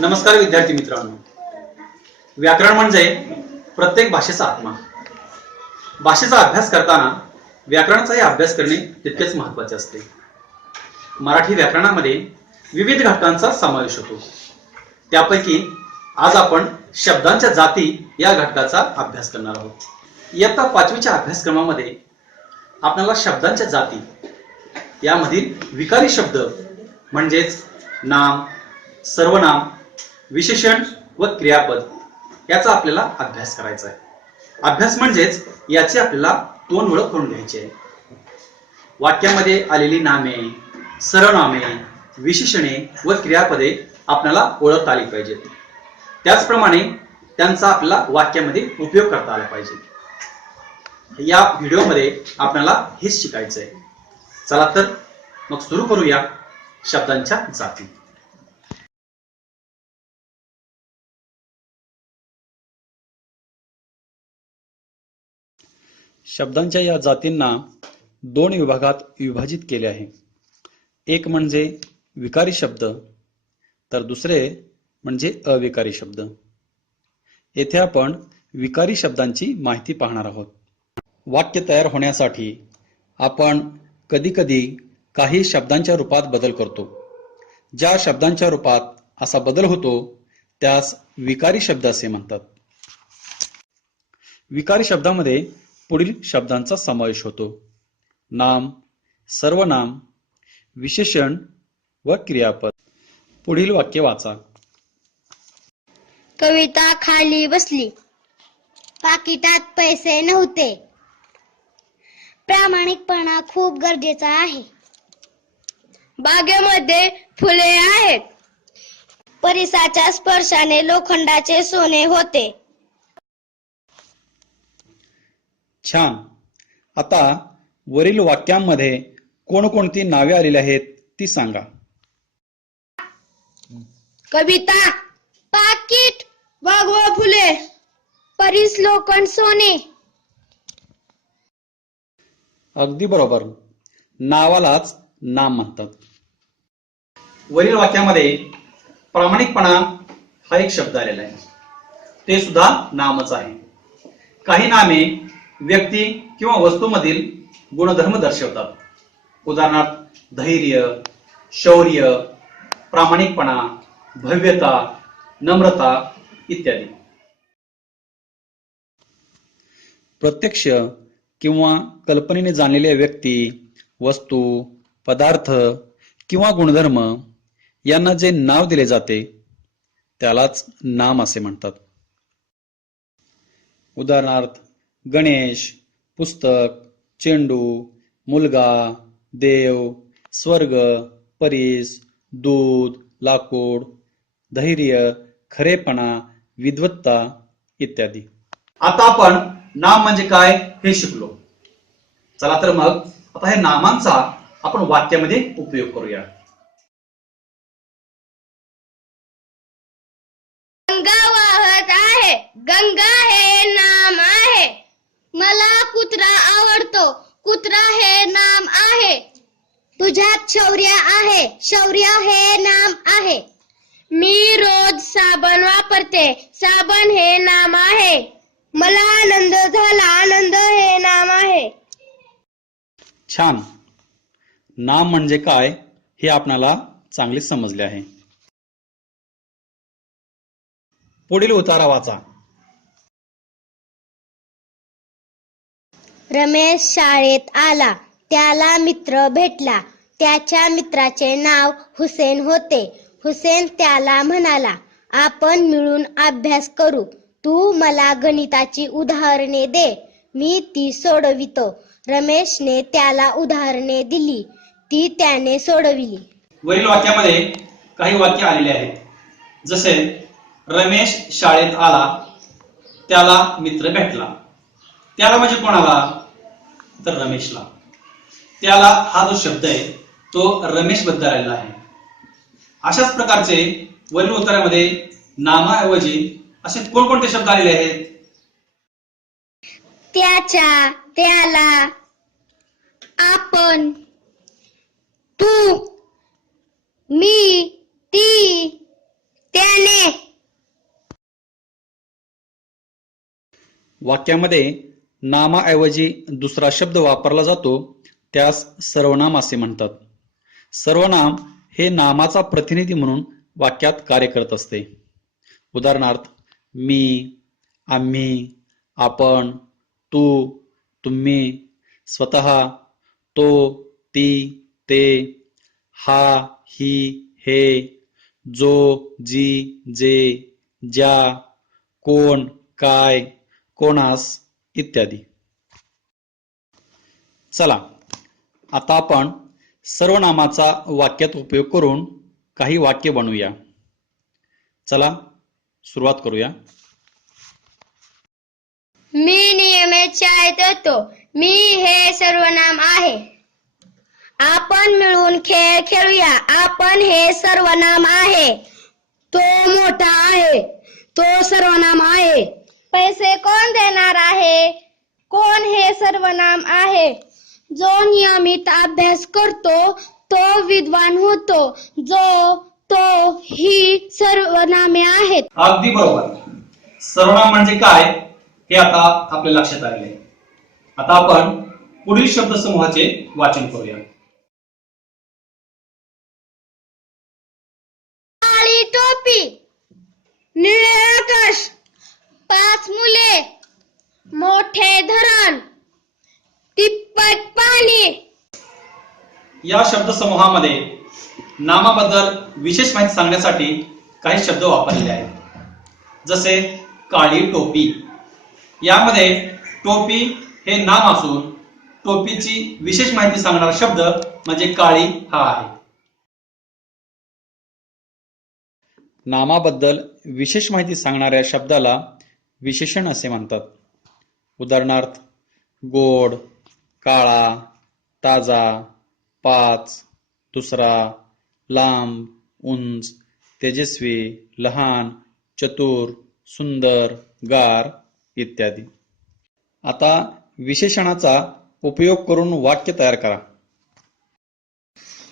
नमस्कार विद्यार्थी मित्रांनो. व्याकरण म्हणजे प्रत्येक भाषेचा आत्मा. भाषेचा अभ्यास करताना व्याकरणाचाही अभ्यास करणे तितकेच महत्त्वाचे असते. मराठी व्याकरणामध्ये विविध घटकांचा समावेश होतो. त्यापैकी आज आपण शब्दांच्या जाती या घटकाचा अभ्यास करणार आहोत. इयत्ता पाचवीच्या अभ्यासक्रमामध्ये आपल्याला शब्दांच्या जाती यामधील विकारी शब्द म्हणजेच नाम सर्वनाम विशेषण व क्रियापद याचा आपल्याला अभ्यास करायचा आहे. अभ्यास म्हणजेच याची आपल्याला तोंड ओळख करून घ्यायची आहे. वाक्यामध्ये आलेली नामे सरनामे विशेषणे व क्रियापदे आपल्याला ओळखता आली पाहिजेत. त्याचप्रमाणे त्यांचा आपल्याला वाक्यामध्ये उपयोग करता आला पाहिजे. या व्हिडिओमध्ये आपल्याला हेच शिकायचं आहे चला तर मग सुरू करूया शब्दांच्या जाती. शब्दांच्या या जातींना दोन विभागात विभाजित केले आहे. एक म्हणजे विकारी शब्द तर दुसरे म्हणजे अविकारी शब्द. येथे आपण विकारी शब्दांची माहिती पाहणार आहोत. वाक्य तयार होण्यासाठी आपण कधीकधी काही शब्दांच्या रूपात बदल करतो. ज्या शब्दांच्या रूपात असा बदल होतो त्यास विकारी शब्द असे म्हणतात. विकारी शब्दामध्ये पुढील शब्दांचा समावेश होतो. नाम सर्वनाम विशेषण व क्रियापद. पुढील वाक्य वाचा. कविता खाली बसली. पाकिटात पैसे नव्हते. प्रामाणिकपणा खूप गरजेचा आहे. बागेमध्ये फुले आहेत. परिसाच्या स्पर्शाने लोखंडाचे सोने होते. छान. आता वरील वाक्यांमध्ये कोणकोणती नावे आलेली आहेत ती सांगा. कविता पाकिट वाघवा फुले परीस लोखंड सोने. अगदी बरोबर. नावालाच नाम म्हणतात. वरील वाक्यामध्ये प्रामाणिकपणा हा एक शब्द आलेला आहे. ते सुद्धा नामच आहे. काही नामे व्यक्ती किंवा वस्तूमधील गुणधर्म दर्शवतात. उदाहरणार्थ धैर्य शौर्य प्रामाणिकपणा भव्यता नम्रता इत्यादी. प्रत्यक्ष किंवा कल्पनेने जाणलेल्या व्यक्ती वस्तू पदार्थ किंवा गुणधर्म यांना जे नाव दिले जाते त्यालाच नाम असे म्हणतात. उदाहरणार्थ गणेश पुस्तक चेंडू मुलगा देव स्वर्ग परीस दूध लाकूड धैर्य खरेपणा विद्वत्ता इत्यादी. आता आपण नाम म्हणजे काय हे शिकलो. चला तर मग आता हे नामांचा आपण वाक्यामध्ये उपयोग करूया. गंगा वाहत आहे. गंगा हे नाम आहे. मला कुत्रा आवडतो. कुत्रा हे नाम आहे. तुझ्यात शौर्य आहे. शौर्य हे नाम आहे. मी रोज साबण वापरते. साबण हे नाम आहे. मला आनंद झाला. आनंद हे नाम आहे. छान. नाम म्हणजे काय हे आपणाला चांगले समजले आहे. पुढील उतारा वाचा. रमेश शाळेत आला. त्याला मित्र भेटला. त्याच्या मित्राचे नाव हुसेन होते. हुसेन त्याला म्हणाला आपण मिळून अभ्यास करू. तू मला गणिताची उदाहरणे दे. मी ती सोडवितो. रमेशने त्याला उदाहरणे दिली. ती त्याने सोडविली. वरील वाक्यामध्ये काही वाक्य आलेले आहेत. जसे रमेश शाळेत आला. त्याला मित्र भेटला. त्याला म्हणजे कोणाला? तर रमेशला. त्याला हा जो शब्द आहे तो रमेशबद्दल आलेला आहे. अशाच प्रकारचे वरील उत्तरामध्ये नामाऐवजी असे कोणकोणते शब्द आलेले आहेत? त्याच्या त्याला आपण तू मी ती त्याने. वाक्यामध्ये नामाऐवजी दुसरा शब्द वापरला जातो त्यास सर्वनाम असे म्हणतात. सर्वनाम हे नामाचा प्रतिनिधी म्हणून वाक्यात कार्य करत असते. उदाहरणार्थ मी आम्ही आपण तू तुम्ही स्वतः तो ती ते हा ही हे जो जी जे ज्या कोण काय कोणास इत्यादी. चला आता आपण सर्वनामाचा वाक्यात उपयोग करून काही वाक्य बनवूया. चला सुरुवात करूया. मी नियमित शाळेत होतो. मी हे सर्वनाम आहे. आपण मिळून खेळ खेळूया. आपण हे सर्वनाम आहे. तो मोठा आहे. तो सर्वनाम आहे. पैसे कोण देणार आहे? कोण हे सर्वनाम आहे? जो नियमित अभ्यास करतो तो विद्वान होतो. जो तो ही सर्वनामे आहेत. अगदी बरोबर. सर्वनाम म्हणजे काय? हे आता आपल्या लक्षात आले आता आपण पुढील शब्दसमूहाचे वाचन करूया. काळी टोपी निळे आकाश पाच मुले मोठे धरण तिप्पट पाणी. या शब्दसमूहामध्ये नामाबद्दल विशेष माहिती सांगण्यासाठी काही शब्द वापरलेले आहेत. जसे काळी टोपी. यामध्ये टोपी हे नाम असून टोपीची विशेष माहिती सांगणारा शब्द म्हणजे काळी हा आहे. नामाबद्दल विशेष माहिती सांगणाऱ्या शब्दाला विशेषण असे म्हणतात. उदाहरणार्थ गोड काळा ताजा पाच दुसरा लांब उंच तेजस्वी लहान चतुर सुंदर गार इत्यादी. आता विशेषणाचा उपयोग करून वाक्य तयार करा.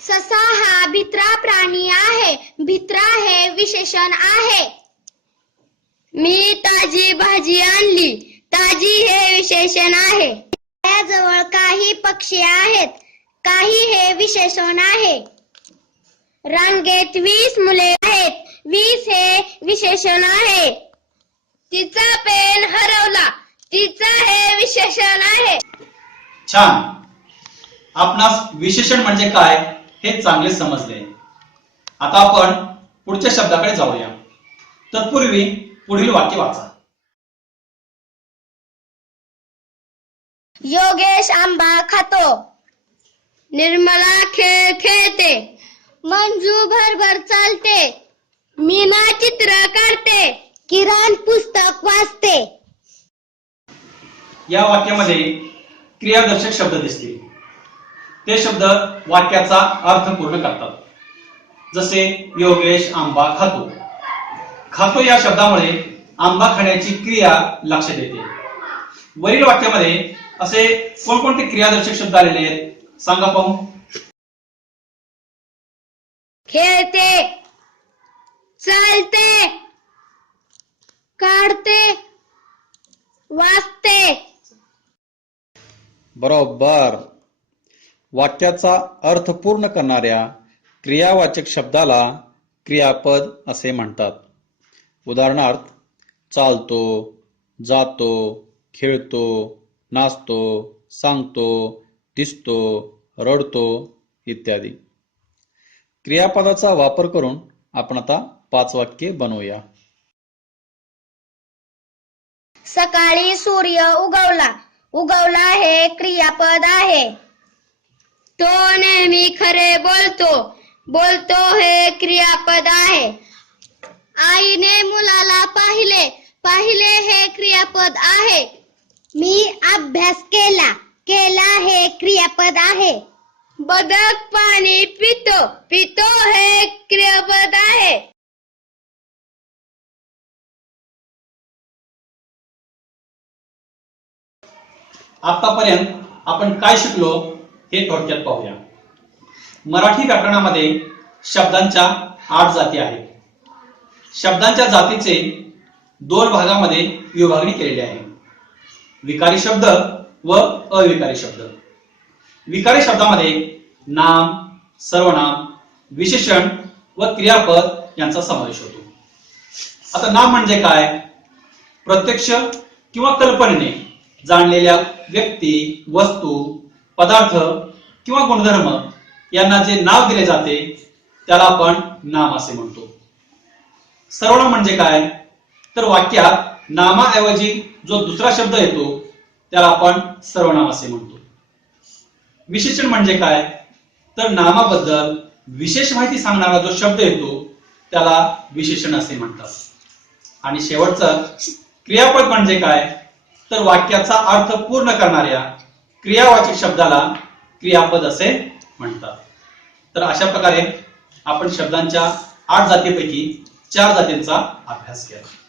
ससा हा भित्रा प्राणी आहे. भित्रा हे विशेषण आहे. मी ताजी भाजी आणली. ताजी हे विशेषण आहे. जवळ काही पक्षी आहेत. काही हे विशेषण आहे. रांगेत वीस मुले आहेत. वीस हे विशेषण आहे. तिचा पेन हरवला. तिचा हे विशेषण आहे. छान. आपणास विशेषण म्हणजे काय हे चांगले समजले. आता आपण पुढच्या शब्दाकडे जाऊया. तत्पूर्वी पुढील वाक्य वाचा. योगेश आंबा खातो. निर्मला खेळ खेळते. मंजू भरभर चालते. मीना चित्र काढते. किरण पुस्तक वाचते. या वाक्यामध्ये क्रियादर्शक शब्द दिसतील. ते शब्द वाक्याचा अर्थ पूर्ण करतात. जसे योगेश आंबा खातो. खातो या शब्दामुळे आंबा खाण्याची क्रिया लक्षात येते वरील वाक्यामध्ये असे कोणकोणते क्रियादर्शक शब्द आलेले आहेत? सांगा पाहू. खेळते चालते काढते वाचते. बरोबर. वाक्याचा अर्थ पूर्ण करणाऱ्या क्रियावाचक शब्दाला क्रियापद असे म्हणतात. उदाहरणार्थ चालतो जातो खेळतो नाचतो सांगतो दिसतो रडतो इत्यादी. क्रियापदाचा वापर करून आपण आता पाच वाक्ये बनवूया. सकाळी सूर्य उगवला. उगवला हे क्रियापद आहे. तो नेहमी खरे बोलतो. बोलतो हे क्रियापद आहे. आईने मुलाला पाहिले. पाहिले हे क्रियापद आहे. मी अभ्यास केला. केला हे क्रियापद आहे. बदक पाणी पितो. पितो हे क्रियापद आहे. आतापर्यंत आपण काय शिकलो हे थोडक्यात पाहूया. मराठी व्याकरणामध्ये शब्दांच्या आठ जाती आहेत. शब्दांच्या जातीचे दोन भागामध्ये विभागणी केलेली आहे. विकारी शब्द व अविकारी शब्द. विकारी शब्दामध्ये नाम सर्वनाम विशेषण व क्रियापद यांचा समावेश होतो. आता नाम म्हणजे काय? प्रत्यक्ष किंवा कल्पनेने जाणलेल्या व्यक्ती वस्तू पदार्थ किंवा गुणधर्म यांना जे नाव दिले जाते त्याला आपण नाम असे म्हणतो. सर्वनाम म्हणजे काय? तर वाक्यात नामाऐवजी जो दुसरा शब्द येतो त्याला आपण सर्वनाम असे म्हणतो. विशेषण म्हणजे काय? तर नामाबद्दल विशेष माहिती सांगणारा जो शब्द येतो त्याला विशेषण असे म्हणतात. आणि शेवटचं क्रियापद म्हणजे काय? तर वाक्याचा अर्थ पूर्ण करणाऱ्या क्रियावाचक शब्दाला क्रियापद असे म्हणतात. तर अशा प्रकारे आपण शब्दांच्या आठ जातीपैकी चार जातींचा अभ्यास केला.